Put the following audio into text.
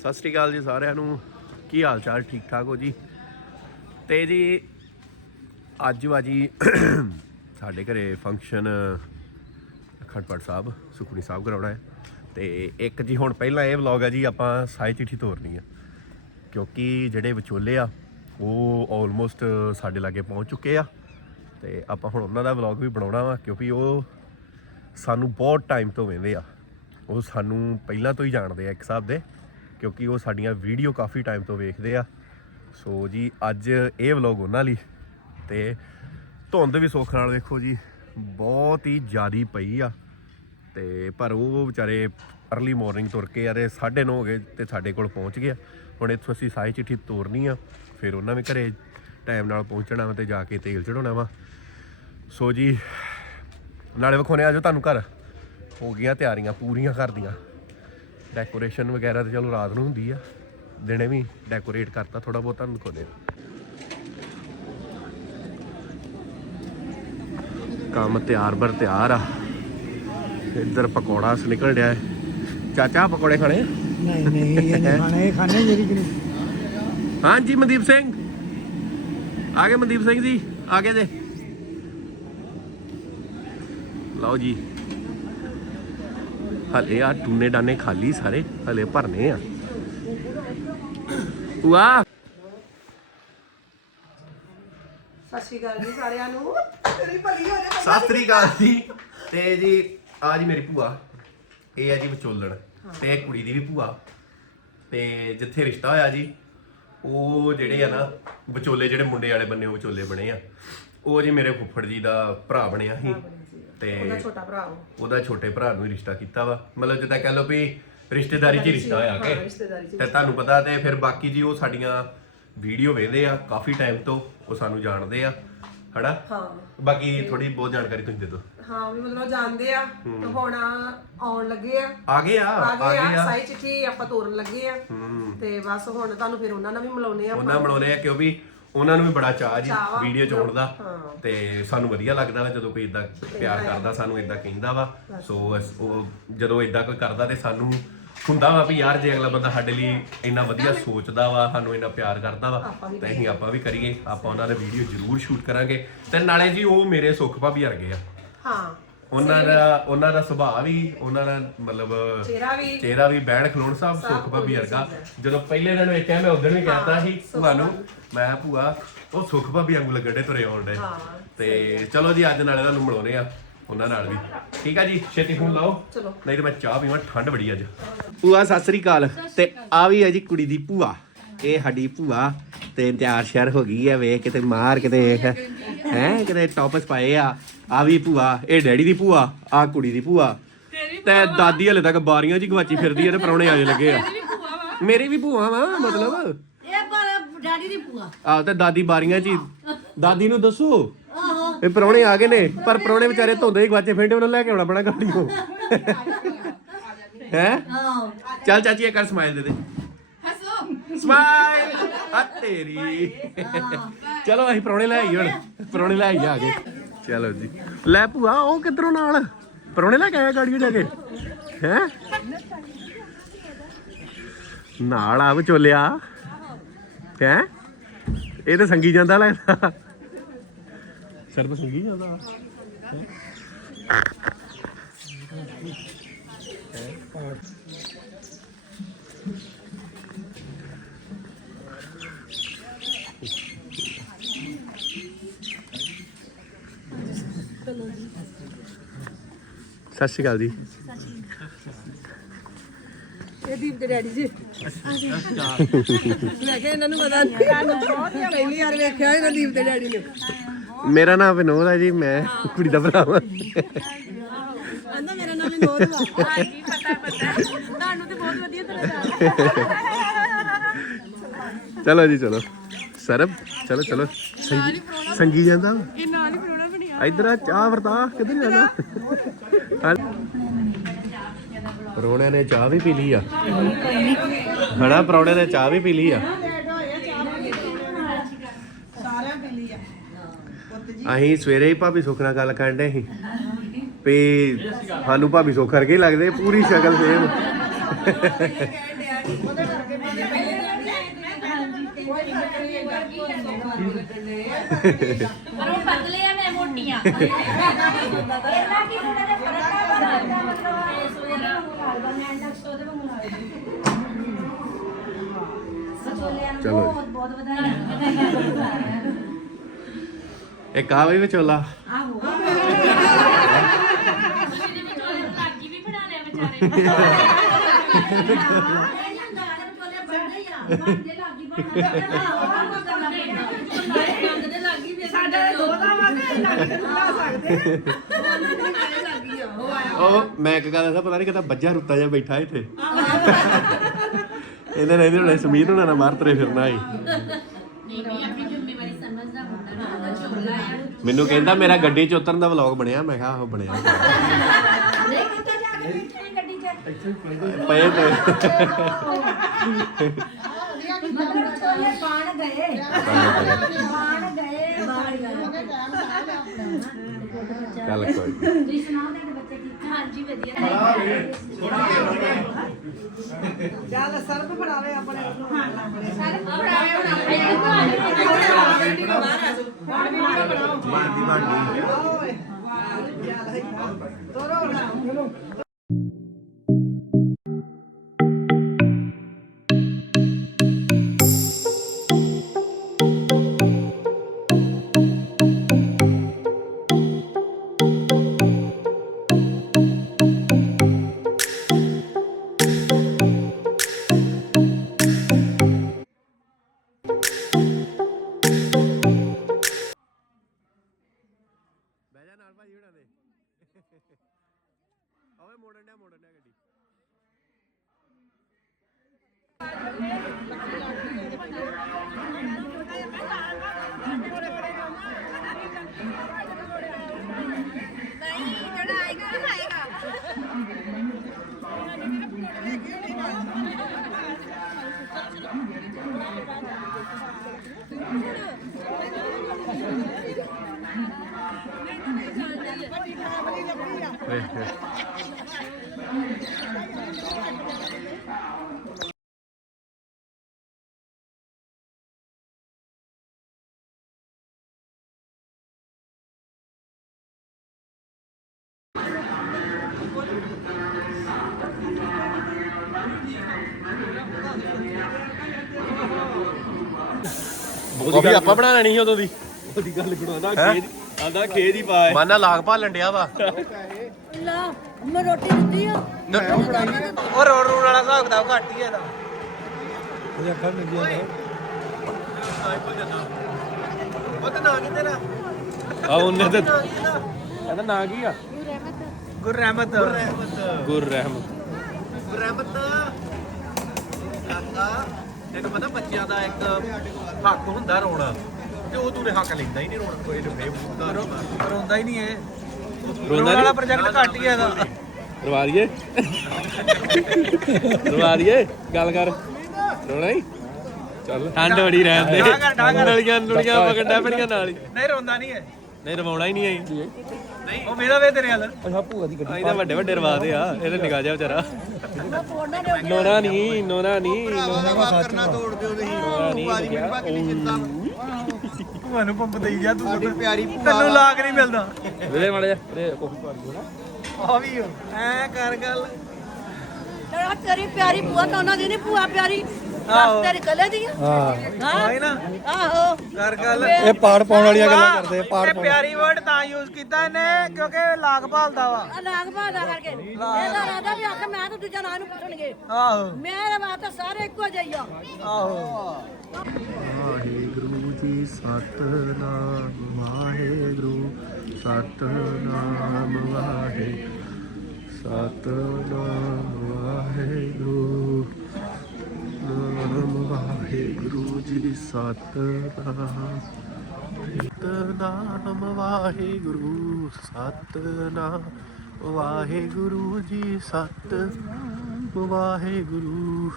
ਸਤਿ ਸ੍ਰੀ ਅਕਾਲ ਜੀ ਸਾਰਿਆਂ ਨੂੰ। ਕੀ ਹਾਲ ਚਾਲ ਠੀਕ ਠਾਕ ਹੋ ਜੀ? ਤੇ ਜੀ, ਅੱਜ ਵਾ ਜੀ ਸਾਡੇ ਘਰੇ ਫੰਕਸ਼ਨ ਖਟਪੜ ਸਾਹਿਬ ਸੁਖਣੀ ਸਾਹਿਬ ਕਰਾਉਣਾ ਹੈ। ਤੇ ਇੱਕ ਜੀ ਹੁਣ ਪਹਿਲਾਂ ਇਹ ਵਲੌਗ ਹੈ ਜੀ, ਆਪਾਂ ਸਾਈ ਚਿੱਠੀ ਤੋਰਨੀ ਆ। ਕਿਉਂਕਿ ਜਿਹੜੇ ਵਿਚੋਲੇ ਆ, ਉਹ ਆਲਮੋਸਟ ਸਾਡੇ ਲਾਗੇ ਪਹੁੰਚ ਚੁੱਕੇ ਆ। ਤੇ ਆਪਾਂ ਹੁਣ ਉਹਨਾਂ ਦਾ ਵਲੌਗ ਵੀ ਬਣਾਉਣਾ ਵਾ, ਕਿਉਂਕਿ ਉਹ ਸਾਨੂੰ ਬਹੁਤ ਟਾਈਮ ਤੋਂ ਵੇਂਦੇ ਆ। ਉਹ ਸਾਨੂੰ ਪਹਿਲਾਂ ਤੋਂ ਹੀ ਜਾਣਦੇ ਆ ਇੱਕ ਹਿਸਾਬ ਦੇ। ਕਿਉਂਕਿ ਉਹ ਸਾਡੀਆਂ ਵੀਡੀਓ ਕਾਫੀ ਟਾਈਮ ਤੋਂ ਵੇਖਦੇ ਆ। ਸੋ ਜੀ, ਅੱਜ ਇਹ ਵਲੌਗ ਉਹਨਾਂ ਲਈ ਤੇ ਧੁੰਦ ਵੀ ਸੁੱਖ ਨਾਲ ਵੇਖੋ ਜੀ, ਬਹੁਤ ਹੀ ਜ਼ਿਆਦੀ ਪਈ ਆ। ਤੇ ਪਰ ਉਹ ਵਿਚਾਰੇ ਅਰਲੀ ਮਾਰਨਿੰਗ ਤੁਰ ਕੇ ਯਾਰੇ 9:30 ਹੋ ਗਏ ਤੇ ਸਾਡੇ ਕੋਲ ਪਹੁੰਚ ਗਿਆ ਹੁਣ ਇੱਥੋਂ ਅਸੀਂ ਸਾਈ ਚਿੱਠੀ ਤੋਰਨੀ ਆ, ਫਿਰ ਉਹਨਾਂ ਵੀ ਘਰੇ ਟਾਈਮ ਨਾਲ ਪਹੁੰਚਣਾ ਵਾ ਤੇ ਜਾ ਕੇ ਤੇਲ ਚੜਾਉਣਾ ਵਾ। ਸੋ ਜੀ, ਨਾਲੇ ਵਿਖਾਉਣੇ ਆਜੋ ਤੁਹਾਨੂੰ ਘਰ। ਹੋ ਗਈਆਂ ਤਿਆਰੀਆਂ ਪੂਰੀਆਂ ਕਰਦੀਆਂ। ਡੈਕੋਰੇਸ਼ਨ ਵਗੈਰਾ ਤੇ ਚਲੋ ਰਾਤ ਨੂੰ ਹੁੰਦੀ ਆ। ਦਿਨੇ ਵੀ ਡੈਕੋਰੇਟ ਕਰਤਾ ਥੋੜਾ ਬਹੁਤ ਤੁਹਾਨੂੰ ਦਿਖਾਉਂਦੇ ਆ। ਕੰਮ ਤਿਆਰ ਬਰ ਤਿਆਰ ਆ। ਇੱਧਰ ਪਕੌੜਾ ਸ ਨਿਕਲ ਰਿਹਾ ਹੈ ਚਾਚਾ ਪਕੌੜੇ ਖਾਣੇ ਨਹੀਂ ਨਹੀਂ ਇਹ ਨਹੀਂ ਖਾਣੇ ਇਹ ਖਾਣੇ ਜਿਹੜੀ ਕਿ ਹਾਂਜੀ ਮਨਦੀਪ ਸਿੰਘ। ਆ ਗਏ ਮਨਦੀਪ ਸਿੰਘ ਜੀ ਆ ਗਏ ਜੇ ਲਓ ਜੀ। ਹਲੇ ਆ ਟੂਨੇ ਡਾਨੇ ਖਾਲੀ ਸਾਰੇ ਹਲੇ ਭਰਨੇ ਆ। ਵਾਹ ਸਤਿ ਸ਼੍ਰੀ ਅਕਾਲ ਜੀ ਸਾਰਿਆਂ ਨੂੰ। ਤੇਰੀ ਭਲੀ ਹੋ ਜਾਏ। ਸਤਿ ਸ੍ਰੀ ਅਕਾਲ ਜੀ। ਤੇ ਜੀ ਆ ਜੀ ਮੇਰੀ ਭੂਆ। ਇਹ ਹੈ ਜੀ ਵਿਚੋਲਣ ਤੇ ਇਹ ਕੁੜੀ ਦੀ ਵੀ ਭੂਆ। ਤੇ ਜਿੱਥੇ ਰਿਸ਼ਤਾ ਹੋਇਆ ਜੀ ਉਹ ਜਿਹੜੇ ਆ ਨਾ ਵਿਚੋਲੇ ਜਿਹੜੇ ਮੁੰਡੇ ਵਾਲੇ ਬੰਨੇ ਉਹ ਵਿਚੋਲੇ ਬਣੇ ਆ। ਉਹ ਜੀ ਮੇਰੇ ਫੁੱਫੜ ਜੀ ਦਾ ਭਰਾ ਬਣਿਆ ਸੀ। ਤੇ ਉਹਦਾ ਛੋਟਾ ਭਰਾ ਉਹ। ਉਹਦਾ ਛੋਟੇ ਭਰਾ ਨੂੰ ਹੀ ਰਿਸ਼ਤਾ ਕੀਤਾ ਵਾ। ਮਤਲਬ ਜਿੱਦਾਂ ਕਹਿ ਲਓ ਵੀ ਰਿਸ਼ਤੇਦਾਰੀ 'ਚ ਹੀ ਰਿਸ਼ਤਾ ਹੋਇਆ ਹਾਂ, ਕਿ ਰਿਸ਼ਤੇਦਾਰੀ 'ਚ ਤੇ ਤੁਹਾਨੂੰ ਪਤਾ ਤੇ ਫਿਰ ਬਾਕੀ ਜੀ ਉਹ ਸਾਡੀਆਂ ਵੀਡੀਓ ਵੇਖਦੇ ਆ ਕਾਫੀ ਟਾਈਮ ਤੋਂ ਉਹ ਸਾਨੂੰ ਜਾਣਦੇ ਆ ਹਨਾ? ਹਾਂ। ਬਾਕੀ ਥੋੜੀ ਬਹੁਤ ਜਾਣਕਾਰੀ ਤੁਸੀਂ ਦੇ ਦਿਓ। ਹਾਂ ਵੀ ਮਤਲਬ ਜਾਣਦੇ ਆ ਤੇ ਹੁਣ ਆਉਣ ਲੱਗੇ ਆ। ਆ ਗਏ ਆ? ਆ ਆ ਗਏ ਗਏ ਆ? ਆ ਸਾਈ ਚਿੱਠੀ ਆਪਾਂ ਤੋਰਨ ਲੱਗੇ ਆ। ਤੇ ਬਸ ਹੁਣ ਤੁਹਾਨੂੰ ਫਿਰ ਉਹਨਾਂ ਨਾਲ ਵੀ ਮਿਲਾਉਨੇ ਆ ਉਹਨਾਂ ਬਣਾਉਣੇ ਆ ਕਿਉਂਕਿ ਉਹਨਾਂ ਨੂੰ ਵੀ ਬੜਾ ਚਾਹ ਜੀ ਚਾਅ ਵਾ। ਵੀਡੀਓ ਦਾ। ਹਾਂ। ਤੇ ਸਾਨੂੰ ਵਧੀਆ ਲੱਗਦਾ ਵਾ ਜਦੋਂ ਕੋਈ ਇਦਾਂ ਪਿਆਰ ਕਰਦਾ ਸਾਨੂੰ ਇਦਾਂ ਕਹਿੰਦਾ ਵਾ। ਸੋ ਅਸ- ਉਹ ਜਦੋਂ ਇਦਾਂ ਕੋਈ ਕਰਦਾ ਤੇ ਸਾਨੂੰ ਹੁੰਦਾ ਵਾ ਵੀ ਯਾਰ ਜੇ ਅਗਲਾ ਬੰਦਾ ਸਾਡੇ ਲਈ ਇੰਨਾ ਵਧੀਆ ਸੋਚਦਾ ਵਾ ਸਾਨੂੰ ਇੰਨਾ ਪਿਆਰ ਕਰਦਾ ਵਾ ਤੇ ਅਸੀਂ ਆਪਾਂ ਵੀ ਕਰੀਏ ਆਪਾਂ ਉਹਨਾਂ ਦੇ ਵੀਡੀਓ ਜ਼ਰੂਰ ਸ਼ੂਟ ਕਰਾਂਗੇ। ਤੇ ਨਾਲੇ ਜੀ ਉਹ ਮੇਰੇ ਸੁੱਖ ਭਾਬੀ ਵਰਗੇ ਆ। ਹਾਂ। ਉਹਨਾਂ ਦਾ ਉਹਨਾਂ ਦਾ ਸੁਭਾਅ ਵੀ ਉਹਨਾਂ ਦਾ ਮਤਲਬ ਚਿਹਰਾ ਵੀ। ਚਿਹਰਾ ਵੀ ਬੈਣ ਖਲੋਣ ਸਾਹਿਬ ਸੁੱਖ ਭਾਬੀ ਵਰਗਾ। ਜਦੋਂ ਪਹਿਲੇ ਦਿਨ ਵੇਖਿਆ ਮੈਂ ਉਦੋਂ ਵੀ ਕਹਿਤਾ ਸੀ ਭੂਆ ਨੂੰ ਮੈਂ ਭੂਆ ਉਹ ਸੁੱਖ ਭਾਬੀ ਵਾਂਗੂ ਲੱਗੜੇ ਤੁਰੇ ਆਉਣ ਹਾਂ ਤੇ ਚਲੋ ਜੀ ਅੱਜ ਨਾਲੇ ਤੁਹਾਨੂੰ ਮਿਲਾਉਨੇ ਆ ਉਹਨਾਂ ਨਾਲ ਵੀ। ਠੀਕ ਆ ਜੀ ਛੇਤੀ ਫੋਨ ਲਾਓ। ਚਲੋ। ਨਹੀਂ ਤੇ ਮੈਂ ਚਾਹ ਪੀਵਾਂ ਠੰਡ ਬੜੀ ਅੱਜ। ਭੂਆ ਸਤਿ ਸ੍ਰੀ ਅਕਾਲ। ਤੇ ਆ ਵੀ ਹੈ ਜੀ ਕੁੜੀ ਦੀ ਭੂਆ। ਇਹ ਸਾਡੀ ਭੂਆ ਤੇ ਤਿਆਰ ਸ਼ਿਆਰ ਹੋ ਗਈ ਹੈ ਵੇਖ ਕਿਤੇ ਮਾਰ ਕਿਤੇ ਵੇਖ। ਹੈ? ਕਿਤੇ ਟੌਪਸ ਪਾਏ ਆ। ਆ ਵੀ ਭੂਆ ਇਹ ਡੈਡੀ ਦੀ ਭੂਆ ਆ ਕੁੜੀ ਦੀ ਭੂਆ। ਤੇ ਦਾਦੀ ਹਲੇ ਤੱਕ ਬਾਰੀਆਂ 'ਚ ਹੀ ਗਵਾਚੀ ਫਿਰਦੀ ਹੈ ਤੇ ਪਰੌਣੇ ਆਜੇ ਲੱਗੇ ਆ। ਮੇਰੀ ਵੀ ਭੂਆ ਵਾ ਮਤਲਬ। ਇਹ ਪਰ ਡੈਡੀ ਦੀ ਭੂਆ। ਆ ਤੇ ਦਾਦੀ ਬਾਰੀਆਂ 'ਚ ਹੀ ਦਾਦੀ ਨੂੰ ਦੱਸੋ। ਇਹ ਪਰੌਣੇ ਆ ਗਏ ਨੇ ਪਰ ਪਰੌਣੇ ਵਿਚਾਰੇ ਧੁੰਦੇ ਹੀ ਗਵਾਚੇ ਫਿਰਦੇ ਉਹਨਾਂ ਨੂੰ ਲੈ ਕੇ ਆਉਣਾ ਪੈਣਾ ਗਾੜੀਓ। ਹੈ? ਚੱਲ ਚਾਚੀ ਇੱਕ ਕਰ ਸਮਾਈਲ ਦੇ ਦੇ। ਸਮਾਈਲ ਆ ਤੇਰੀ। ਚਲੋ ਅਸੀਂ ਪਰੌਣੇ ਲੈ ਆਈਏ ਹੁਣ। ਪਰੌਣੇ ਲੈ ਆਈਏ ਆ ਗਏ ਚਲੋ ਜੀ। ਲੈ ਭੂਆ, ਉਹ ਕਿੱਧਰੋਂ ਨਾਲ? ਪਰੌਣੇ ਲੈ ਕੇ ਆਇਆ ਗਾੜੀ ਜਾ ਕੇ? ਹੈ? ਨਾਲ ਆ ਵਿਚੋਲਿਆ ਹੈ? ਇਹ ਤਾਂ ਸੰਗੀ ਜਾਂਦਾ ਲੱਗਦਾ ਸਰ ਸੰਗੀ ਜਾਂਦਾ। ਸਤਿ ਸ਼੍ਰੀ ਅਕਾਲ ਜੀ। ਇਹ ਦੀਪ ਦੇ ਡੈਡੀ ਜੀ। ਮੈਂ ਕਿਹਾ ਇਹਨਾਂ ਨੂੰ ਪਤਾ ਨਹੀਂ ਪਹਿਲੀ ਵਾਰ ਵੇਖਿਆ ਇਹਨਾਂ ਦੀਪ ਦੇ ਡੈਡੀ ਨੂੰ। ਮੇਰਾ ਨਾਮ ਵਿਨੋਦ ਹੈ ਜੀ ਮੈਂ ਕੁੜੀ ਦਾ ਭਰਾ ਹਾਂ ਕਹਿੰਦਾ ਮੇਰਾ ਨਾਮ ਵਿਨੋਦ ਵਾ। ਹਾਂਜੀ ਪਤਾ ਪਤਾ। ਤੁਹਾਨੂੰ ਤੇ ਬਹੁਤ ਵਧੀਆ ਤਰ੍ਹਾਂ ਚਲੋ ਜੀ ਚਲੋ। ਸਰਬ ਚਲੋ ਚਲੋ। ਸੰਗੀ ਸੰਗੀ ਜਾਂਦਾ। ਇਹ ਨਾਲ ਹੀ ਇਧਰ ਆ ਚਾਹ ਵਰਤਾ ਕਿੱਧਰ ਜਾਂਦਾ ਪਰੌਣਿਆਂ ਨੇ ਚਾਹ ਵੀ ਪੀ ਲਈ ਆ। ਹਣਾ ਪਰੌਣਿਆਂ ਨੇ ਚਾਹ ਵੀ ਪੀ ਲਈ ਆ। ਸਾਰਿਆਂ ਪੀਲੀ ਆ ਅਸੀਂ ਸਵੇਰੇ ਹੀ ਭਾਬੀ ਸੁੱਖ ਨਾਲ ਗੱਲ ਕਰਨ ਦੇ ਸੀ ਵੀ ਸਾਨੂੰ ਭਾਬੀ ਸੁੱਖ ਹੀ ਲੱਗਦੇ ਪੂਰੀ ਸ਼ਕਲ ਸੇਮ ਪਰ ਉਹ ਚਲੋ ਬਹੁਤ ਬਹੁਤ ਵਧਾਈਆਂ ਇਹ ਕਾ ਵੀ ਵਿਚੋਲਾ। ਆਹੋ। ਜਿਹਦੇ ਵਿਚੋਲੇ ਨੂੰ ਲਾਗੀ ਵੀ ਬਣਾ ਲਿਆ ਵਿਚਾਰੇ। ਬਣਦੇ ਲਾਗੀ ਲਾਗੀ ਵੀ ਸਾਡੇ ਦੋ ਦਾ ਉਹ ਮੈਂ ਇੱਕ ਗੱਲ ਦੱਸਾਂ ਪਤਾ ਨਹੀਂ ਕਿਤਾ ਬੱਜਾ ਰੁੱਤਾ ਜਿਹਾ ਬੈਠਾ ਇੱਥੇ। ਇਹਨਾਂ ਨੇ ਇਹਦੇ ਨਾਲ ਸਮੀਰ ਹੋਣਾ ਨਾ ਮਾਰ ਤਰੇ ਫਿਰਨਾ ਹੀ ਨਹੀਂ ਨਹੀਂ ਮੈਨੂੰ ਕਹਿੰਦਾ ਮੇਰਾ ਗੱਡੀ 'ਚ ਉਤਰਨ ਦਾ ਵਲੌਗ ਬਣਿਆ। ਮੈਂ ਕਿਹਾ ਆਹੋ ਬਣਿਆ। 'ਚ ਪਏ ਪਏ ਪਾਣ ਗਏ ਪਾਣ ਗਏ ਬਾਹਰ ਗਏ ਚੱਲ ਕੋਈ ਨੀ। ਤੁਸੀਂ ਸੁਣਾਓ ਤੁਹਾਡੇ ਬੱਚੇ ਠੀਕ ਹਾਂਜੀ ਵਧੀਆ ਜ਼ਿਆਦਾ ਸਰਫ ਫੜਾਵੇ ਆਪਣੇ ਇੱਥੇ ਬਣਦੀ ਬਣਦੀ ਓਏ ਤੋਰੋ ਨਾ। ਉਹਦੀ ਆਪਾਂ ਬਣਾ ਲੈਣੀ ਸੀ ਉਦੋਂ ਦੀ। ਉਹਦੀ ਗੱਲ ਗੁਣਾਦਾ ਖੇਦ ਆਂਦਾ ਖੇਦ ਹੀ ਪਾਏ। ਮਾਨਾ ਲਾਗ ਭਾਲਣ ਡਿਆ ਵਾ। ਲਾ ਮੈਂ ਰੋਟੀ ਦਿੱਤੀ ਆ। ਉਹ ਰੋਡ ਰੂਡ ਵਾਲਾ ਹਿਸਾਬ ਕਿਤਾਬ ਘੱਟ ਹੀ ਹੈ ਇਹਦਾ ਇਹ ਅੱਖਾਂ ਉਹ ਤੇ ਨਾ ਕਿਤੇ ਨਾ ਆ ਉਹਨੇ ਤੇ ਇਹਦਾ ਨਾਂ ਕੀ ਆ? ਗੁਰਰਹਿਮਤ। ਗੁਰਰਹਿਮਤ। ਗੁਰਰਹਿਮਤ। ਗੁਰਰਹਿਮਤ ਕਾਕਾ ਤੈਨੂੰ ਪਤਾ ਬੱਚਿਆਂ ਦਾ ਇੱਕ ਹੱਕ ਹੁੰਦਾ ਰੋਣਾ। ਤੇ ਉਹ ਤੂੰ ਹੱਕ ਲੈਂਦਾ ਹੀ ਨਹੀਂ ਰੋਣ ਕੋਈ ਤੇ ਫੇਰ ਰੋਂਦਾ ਹੀ ਨਹੀਂ ਇਹ। ਰੋਂਦਾ ਵਾਲਾ ਪ੍ਰੋਜੈਕਟ ਘੱਟ ਹੀ ਹੈ ਇਹਦਾ। ਰਵਾ ਦਈਏ। ਰਵਾ ਦਈਏ। ਗੱਲ ਕਰ। ਰੋਣਾ ਹੀ? ਚੱਲ। ਠੰਡ ਬੜੀ ਰਹਿਣ ਦੇ। ਨਲੀਆਂ ਨੁਲੀਆਂ ਪਕੜਦਾ ਪੜੀਆਂ ਨਾਲ ਹੀ। ਨਹੀਂ ਰੋਂਦਾ ਨਹੀਂ ਹੈ ਨਹੀਂ ਰਵਾਉਣਾ ਹੀ ਨਹੀਂ ਆਈ। ਉਹ ਮੇਰਾ ਵੇ ਤੇਰੇ ਵੱਲ। ਆਈ ਤਾਂ ਵੱਡੇ ਵੱਡੇ ਰਵਾ ਦੇ ਆ। ਇਹਦੇ ਨਿਗਾਹ ਜਾ ਵਿਚਾਰਾ। ਨੋਨਾ ਨਹੀਂ ਨੋਨਾ ਨਹੀਂ ਨੋਨਾ ਕਰਨਾ ਤੋੜ ਦਿਓ ਤੁਸੀਂ। ਨੋਨਾ ਨਹੀਂ ਭੂਆ ਨੂੰ ਪੰਪ ਦੇਈ ਜਾ ਤੂੰ ਪਿਆਰੀ ਤੈਨੂੰ ਲਾਗ ਨਹੀਂ ਮਿਲਦਾ। ਵੀਰੇ ਮਾੜਾ ਜਾ ਵੀਰੇ ਕੋਫੀ ਪਾ ਦਿਓ ਨਾ ਆ ਵੀ ਐ ਕਰ ਗੱਲ। ਤੇਰਾ ਤੇਰੀ ਪਿਆਰੀ ਭੂਆ ਤਾਂ ਉਹਨਾਂ ਦੀ ਨਹੀਂ ਭੂਆ ਪਿਆਰੀ ਆਹੋ। ਤੇਰੇ ਕੱਲੇ ਦੀ ਆ। ਹਾਂ। ਆਈ ਨਾ। ਆਹੋ। ਕਰ ਗੱਲ। ਇਹ ਪਾੜ ਪਾਉਣ ਵਾਲੀਆਂ ਗੱਲਾਂ ਕਰਦੇ ਆ ਪਾੜ ਇਹ ਪਾਉਣ। ਪਿਆਰੀ ਵਰਡ ਤਾਂ ਯੂਜ਼ ਕੀਤਾ ਇਹਨੇ ਕਿਉਂਕਿ ਲਾਗ ਭਾਲਦਾ ਵਾ। ਅਲਾਗ ਬਾਦਾ ਕਰਕੇ। ਇਹਦਾ ਰਾਦਾ ਵੀ ਆਖ ਮੈਂ ਤਾਂ ਦੂਜਾ ਨਾਂ ਨੂੰ ਪੁੱਛਣਗੇ। ਆਹੋ। ਮੇਰੇ ਵਾਸਤੇ ਸਾਰੇ ਇੱਕੋ ਜਿਹੇ ਆ। ਆਹੋ। ਵਾਹਿਗੁਰੂ। ਜੀ ਸਤਨਾਮ ਵਾਹਿਗੁਰੂ ਸਤਨਾਮ ਵਾਹਿਗੁਰੂ ਸਤਨਾਮ ਵਾਹਿਗੁਰੂ, ਨਾਮ ਵਾਹਿਗੁਰੂ ਜੀ ਸਤਨਾਮ। ਸਤਨਾਮ ਵਾਹਿਗੁਰੂ ਸਤਨਾਮ ਵਾਹਿਗੁਰੂ ਜੀ ਸਤ, ਵਾਹਿਗੁਰੂ।